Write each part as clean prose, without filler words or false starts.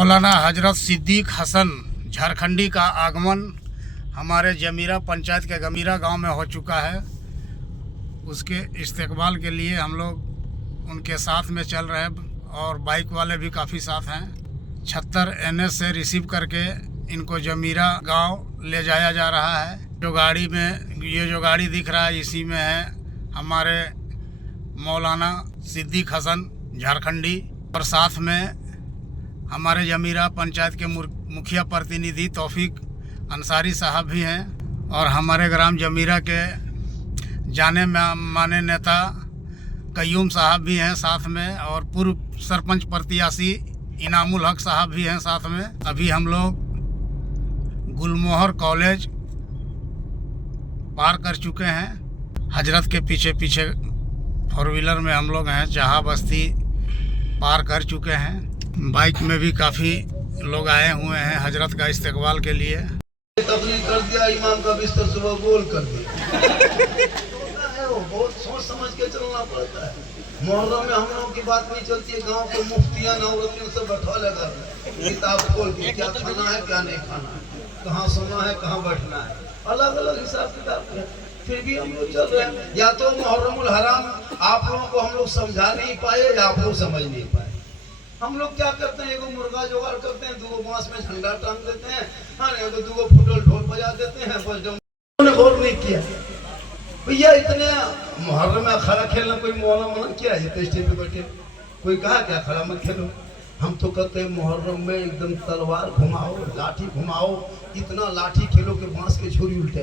मौलाना हजरत सिद्दीक हसन झारखंडी का आगमन हमारे जमीरा पंचायत के गमीरा गांव में हो चुका है। उसके इस्तकबाल के लिए हम लोग उनके साथ में चल रहे हैं और बाइक वाले भी काफ़ी साथ हैं। 76 NS से रिसीव करके इनको जमीरा गांव ले जाया जा रहा है। जो गाड़ी में ये जो गाड़ी दिख रहा है इसी में है हमारे मौलाना सिद्दीक हसन झारखंडी और साथ में हमारे जमीरा पंचायत के मुखिया प्रतिनिधि तौफीक अंसारी साहब भी हैं और हमारे ग्राम जमीरा के जाने माने नेता कयूम साहब भी हैं साथ में और पूर्व सरपंच प्रत्याशी इनामुल हक साहब भी हैं साथ में। अभी हम लोग गुलमोहर कॉलेज पार कर चुके हैं। हजरत के पीछे पीछे 4 व्हीलर में हम लोग हैं, जहाँ बस्ती पार कर चुके हैं। बाइक में भी काफ़ी लोग आए हुए हैं हजरत का इस्तकबाल के लिए। तबलीग कर दिया, इमाम का बिस्तर सुबह गोल कर दिया। बहुत सोच समझ के चलना पड़ता है। मुहर्रम में हम लोगों की बात नहीं चलती है। गांव के मुफ्तियां औरतियों से बैठा लगा किताब खोल के क्या खाना है क्या नहीं खाना है, कहाँ सोना है कहाँ बैठना है, अलग अलग हिसाब किताब है। फिर भी हम लोग चल रहे हैं। या तो मुहर्रमुल हराम आप लोगों को हम लोग समझा नहीं पाए या आप लोग समझ नहीं पाए। हम लोग क्या करते हैं, एगो मुर्गा जुगाड़ करते हैं, 2 बांस में झंडा टांग देते हैं, हाँ एगो 2 फुटल ढोल बजा देते हैं, बस उन्होंने गौर नहीं किया। भैया इतने मुहर्रम में अखाड़ा खेलना कोई मौला मना किया है? तो स्टेज पे बैठे कोई कहा क्या अखाड़ा मत खेलो? हम तो कहते हैं मुहर्रम में एकदम तलवार घुमाओ, लाठी घुमाओ, इतना लाठी खेलो कि बांस के झुरी उल्टे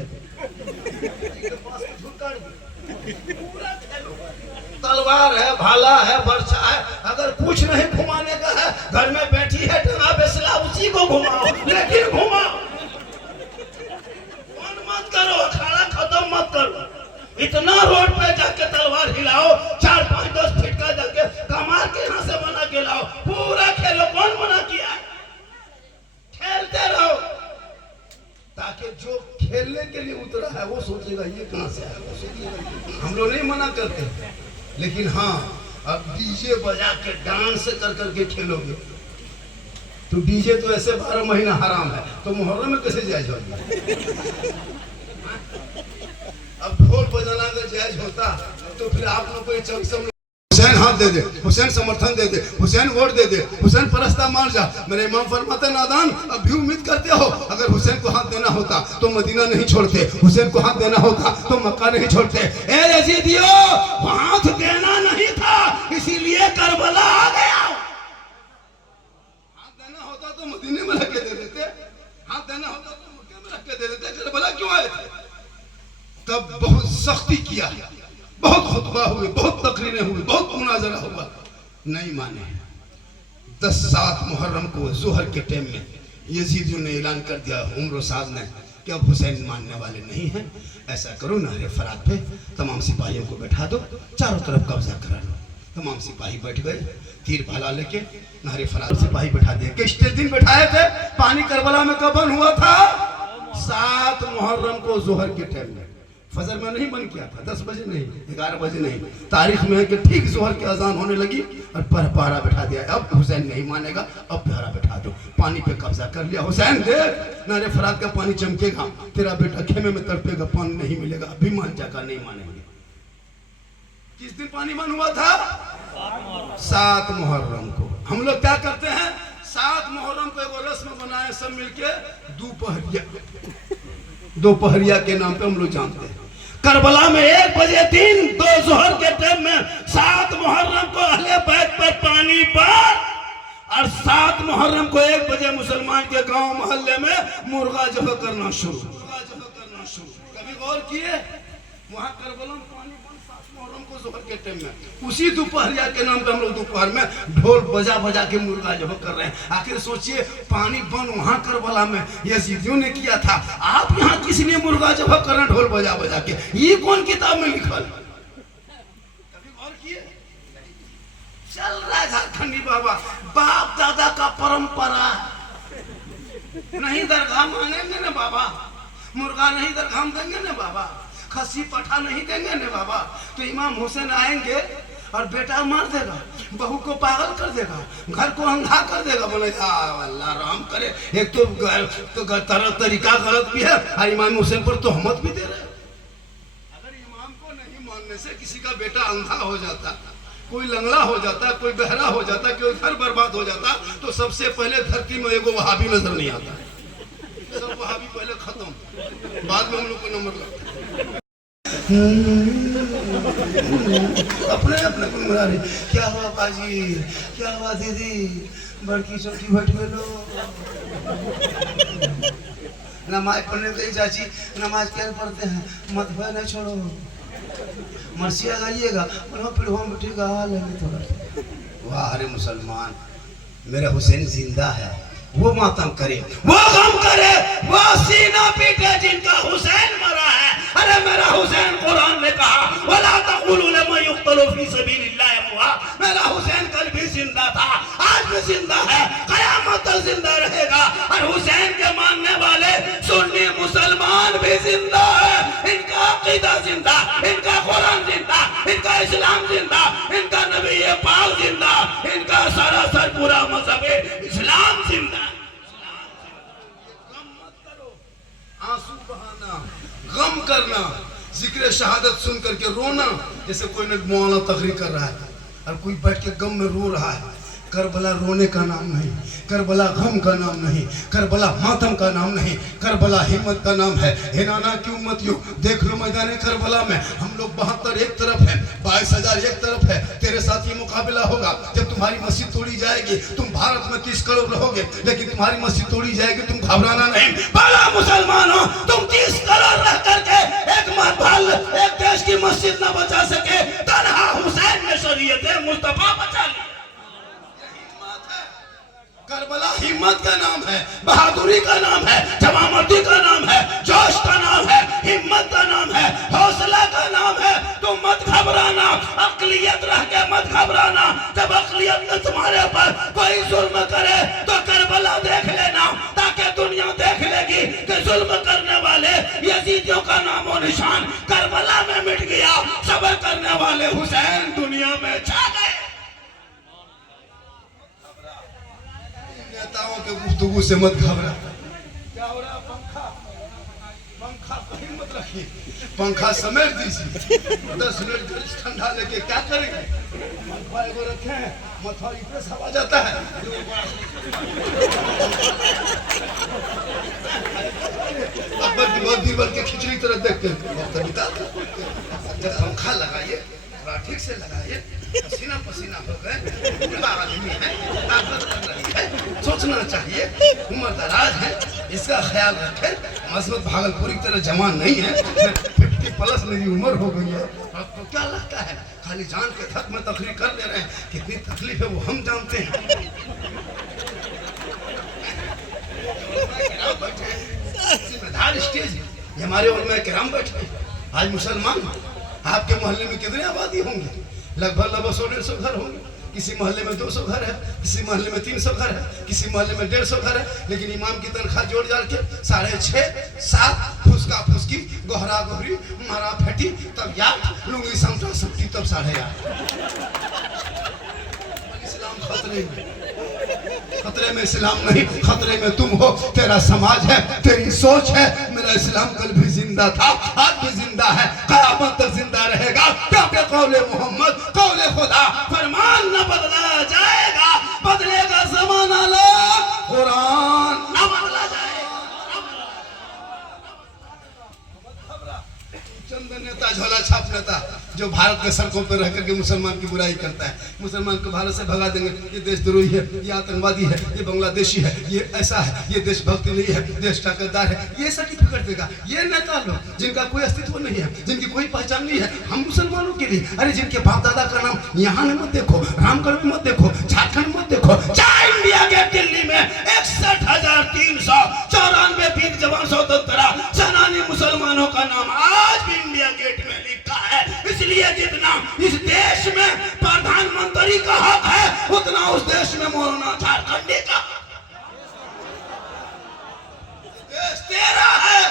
तलवार है, भाला है, बर्छा है, अगर कुछ नहीं घुमाने का है, घर में बैठी है टंगा बेसला उसी को घुमाओ, लेकिन घुमाओ मत करो, अखाड़ा खत्म मत करो। इतना रोड पे जाके तलवार हिलाओ, 4-5-10 फीट का जाके कमार के यहाँ से बना के लाओ, पूरा खेलो। कौन मना किया? खेलते रहो ताकि जो खेलने के लिए उतरा है वो सोचेगा ये कहाँ से आया। हम लोग नहीं मना करते, लेकिन हाँ अब डीजे बजा के डांस कर करके खेलोगे तो डीजे तो ऐसे 12 महीना हराम है, तो मुहर्रम में कैसे जायज होगा? अब ढोल बजाना अगर जायज होता तो फिर आप लोग को चमचम हुसैन हाथ दे दे, हुसैन समर्थन दे दे, हुसैन वोट दे दे, हुसैन परस्ता मान जा। मेरे इमाम फरमाते नादान अब भी उम्मीद करते हो, अगर हुसैन को हाथ देना होता तो मदीना नहीं छोड़ते, हुसैन को हाथ देना होता तो मक्का नहीं छोड़ते। ए यजीदियो, हाथ देना नहीं था इसीलिए करबला आ गया। हाथ देना होता तो मदीने में रख के दे देते, हाथ देना होता तो मक्के में रख के दे देते, करबला क्यों आए थे? तब बहुत सख्ती किया, बहुत खुतबा हुए, बहुत तकरीरें हुई, बहुत मुनाजरा हुआ, नहीं माने। 10-7 मुहर्रम को जोहर के टाइम में यजीदियों ने ऐलान कर दिया, उमर साहब ने, कि अब हुसैन मानने वाले नहीं हैं। ऐसा करो नारे फरात पे तमाम सिपाहियों को बैठा दो, चारों तरफ कब्जा करा लो। तमाम सिपाही बैठ गए, तीर भाला लेके नारे फरात सिपाही बैठा दिए। किस दिन बैठाए थे? पानी करबला में कब बंद हुआ था? 7 मुहर्रम को जोहर के टाइम में। फजर में नहीं बंद किया था, 10 बजे नहीं, 11 बजे नहीं, तारीख में है कि ठीक जोहर की अजान होने लगी और पहरा बैठा दिया। अब हुसैन नहीं मानेगा, अब पहरा बैठा दो, पानी पे कब्जा कर लिया। हुसैन देख नारे फरात का पानी चमकेगा, तेरा बेटा खेमे में तड़पेगा, पानी नहीं मिलेगा, अभी मान जाकर नहीं मानेंगे। किस दिन पानी बंद हुआ था? 7 मुहर्रम को। हम लोग क्या करते हैं, 7 मुहर्रम को एगो रस्म बनाए सब मिलके, दोपहरिया के नाम पे हम लोग जानते हैं। करबला में 1 बजे दिन 2 जोहर के टाइम में 7 मुहर्रम को अहले बैत पर पानी पर, और 7 मुहर्रम को 1 बजे मुसलमान के गांव मोहल्ले में मुर्गा जब करना शुरू। कभी गौर किए? वहां करबला में पानी बंद 7 मुहर्रम को जोहर के टाइम में, उसी दोपहरिया के नाम पे हम लोग दोपहर में ढोल बजा बजा के मुर्गा जब कर रहे हैं। आखिर सोचिए, पानी बंद वहां करबला में यजीदियों ने किया था, आप यहाँ किस लिए मुर्गा जब कर रहे हैं ढोल बजा बजा के? ये कौन किताब में लिखल? कभी गौर किए? चल रहा है झारखंडी बाबा, बाप दादा का परंपरा। नहीं दरगाह मानेंगे ना बाबा, मुर्गा नहीं दरगाह देंगे ना बाबा, खस्सी पठा नहीं देंगे ना बाबा, तो इमाम हुसैन आएंगे और बेटा मार देगा, बहू को पागल कर देगा, घर को अंधा कर देगा। बोले अल्लाह राम करे। एक तो तरीका गलत भी है और इमाम हुसैन पर तोहमत भी दे रहे हैं। अगर इमाम को नहीं मानने से किसी का बेटा अंधा हो जाता, कोई लंगड़ा हो जाता, कोई बहरा हो जाता, कोई घर बर्बाद हो जाता, तो सबसे पहले धरती में एगो वहाबी नजर नहीं आता। सब वहाबी पहले खत्म, बाद में हम लोग को नंबर लगता। अपने अपने को मरा रही। क्या हुआ बाजी, क्या हुआ दीदी, बड़की छोटी बैठे लो। नमाज पढ़ने गई चाची, नमाज क्या पढ़ते हैं, मत भय नहीं छोड़ो, मर्सिया गाइएगा, फिर हम बैठेगा लगे थोड़ा। वाह अरे मुसलमान, मेरा हुसैन जिंदा है, वो मातम करे, वो गम करे, वो सीना पीटे जिनका हुसैन मरा है। अरे मेरा हुसैन कुरान ने कहा वला तक़ूलू लिमन युक़्तलू फी सबीलिल्लाह अमवात। मेरा हुसैन कल भी जिंदा था, आज भी जिंदा है, क़यामत तक जिंदा रहेगा। और हुसैन के मानने वाले सुन्नी मुसलमान भी जिंदा है। इनका अक़ीदा जिंदा, इनका कुरान जिंदा, इनका इस्लाम जिंदा, इनका नबी पाक जिंदा, इनका सरासर पूरा मजहब इस्लाम जिंदा। आंसू बहाना, गम करना, जिक्र शहादत सुन करके रोना, जैसे कोई न मौलाना तकरीर कर रहा है और कोई बैठ के गम में रो रहा है। करबला रोने का नाम नहीं, करबला गम का नाम नहीं, करबला मातम का नाम नहीं, करबला हिम्मत का नाम है। हिनाना की उम्मतियों, देख लो मैदान करबला में हम लोग 72 एक तरफ है, 22,000 एक तरफ है। तेरे साथ ये मुकाबला होगा जब तुम्हारी मस्जिद तोड़ी जाएगी। तुम भारत में 30 करोड़ रहोगे, लेकिन तुम्हारी मस्जिद तोड़ी जाएगी, तुम घबराना नहीं। बड़ा मुसलमानों, तुम 30 करोड़ रह करके एक देश की मस्जिद न बचा सके, तन्हा हुसैन ने शरीयत मुस्तफा बचा ली। करबला हिम्मत का नाम है, बहादुरी का नाम है, जमामर्दी का नाम है, जोश का नाम है, हिम्मत का नाम है, हौसला का नाम है। तो मत घबराना, अक़लियत रह के मत घबराना। जब अक़लियत ने तुम्हारे पर कोई जुल्म करे तो करबला देख लेना, ताकि दुनिया देख लेगी कि जुल्म करने वाले यजीदियों का नामो निशान करबला में मिट गया। सब्र करने वाले हुसैन दुनिया में छा गए। नेताओं के गुफ्तगू से मत घबरा। क्या हो रहा? पंखा कहीं मत रखिए, पंखा समेट दीजिए। 10 मिनट ठंडा लेके क्या करेंगे? मथवा एगो रखे हैं, मथवा इतने हवा जाता है। अकबर की बहुत बीरबल के खिचड़ी तरह देखते हैं। जब पंखा लगाइए, ठीक से लगाइए, पसीना पसीना हो गए, बुढ़ा आदमी है, ताकत लग रही है, सोचना चाहिए, उम्र दराज है, इसका ख्याल रखें। मजबूत भागलपुरी की तरह जवान नहीं है, 50+ मेरी उम्र हो गई है। आपको क्या लगता है खाली जान के थक में तकरीर कर ले रहे हैं? कितनी तकलीफ है वो हम जानते हैं। जिम्मेदार स्टेज ये हमारे उलमा किराम बैठे। आज मुसलमान आपके मोहल्ले में कितनी आबादी होंगी? लगभग 100-150 घर होंगे। किसी मोहल्ले में 200 घर है, किसी मोहल्ले में 300 घर है, किसी मोहल्ले में 150 घर है। लेकिन इमाम की तनख्वाह जोड़ जाड़ के 6.5, 7, फुसका फुसकी, गोहरा गोहरी, मारा फेटी, तब यार लुंगी समझा सकती, तब 8.5। इस्लाम खतरे में, खतरे में इस्लाम नहीं, खतरे में तुम हो, तेरा समाज है, तेरी सोच है। मेरा इस्लाम कल भी जिंदा था, आज भी जिंदा है, क़यामत तक जिंदा रहेगा। क्योंकि कौले मोहम्मद, कौले खुदा, फरमान न बदला जाएगा, बदलेगा ज़माना ला, कुरान न बदला जाएगा। चंद नेता, झोला छाप नेता जो भारत के सड़कों पर रह करके मुसलमान की बुराई करता है, मुसलमान को भारत से भगा देंगे, ये देशद्रोही है, ये आतंकवादी है, ये बांग्लादेशी है, ये ऐसा है, ये देशभक्ति नहीं है, देश का गद्दार है, ये सर्टिफिकेट देगा। ये नेता लोग जिनका कोई अस्तित्व नहीं है, जिनकी कोई पहचान नहीं है, हम मुसलमानों के लिए, अरे जिनके बाप दादा का नाम यहाँ में मत देखो, रामगढ़ में मत देखो, झारखंड मत देखो, चाहे इंडिया गेट दिल्ली में 61,394 वीर जवान स्वतंत्रता सेनानी मुसलमानों का नाम आज भी इंडिया गेट में लिखा है। इसलिए जितना इस देश में प्रधानमंत्री का हक है, उतना उस देश में मौलाना झारखंडी का देश तेरा है।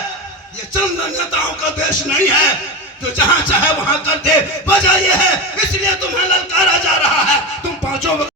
ये चंद नेताओं का देश नहीं है, तो जहां चाहे वहां कर दे। वजह यह है इसलिए तुम्हें ललकारा जा रहा है, तुम पांचों